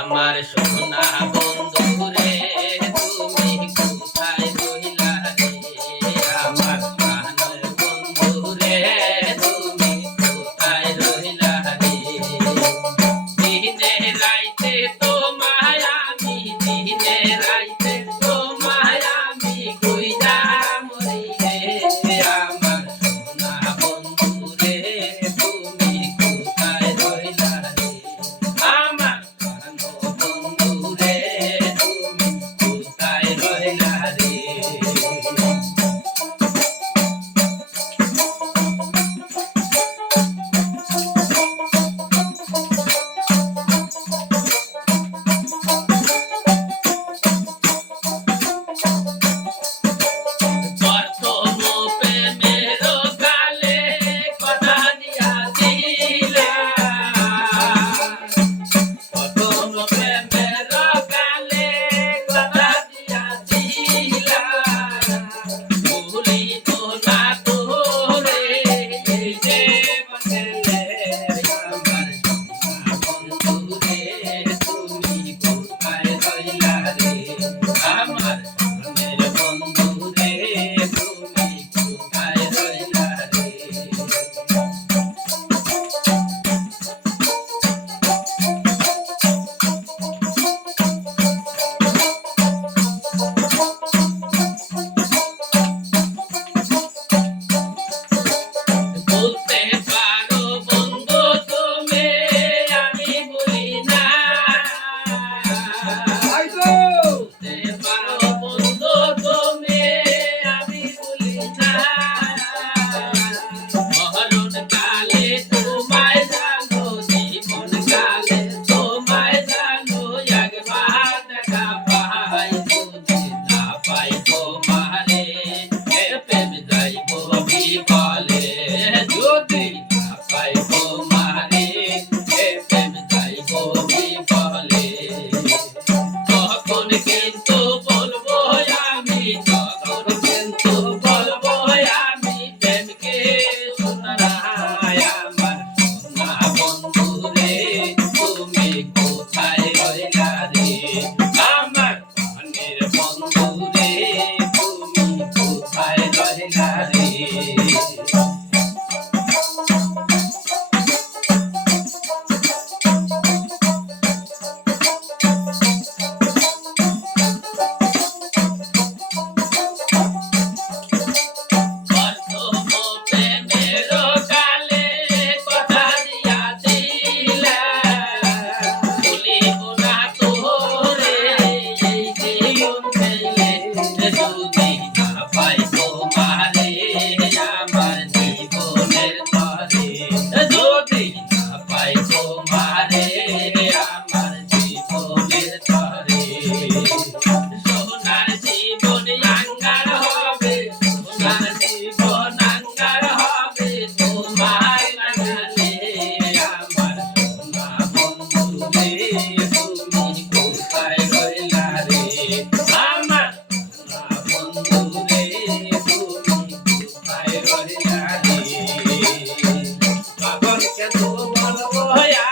আমার সোনা বন্ধু রে তুমি কোথায় রইলা রে আমার প্রাণের বন্ধু রে তুমি কোথায় রইলা রে দিনে রাইতে তোমায় আমি দিনে রাইতে তোমায় আমি কইরা মরি রে আমার সোনা বন্ধু রে তুমি কোথায় রইলা রে আমার বন্ধু রে তুমি কোথায় রইলা রে Hoya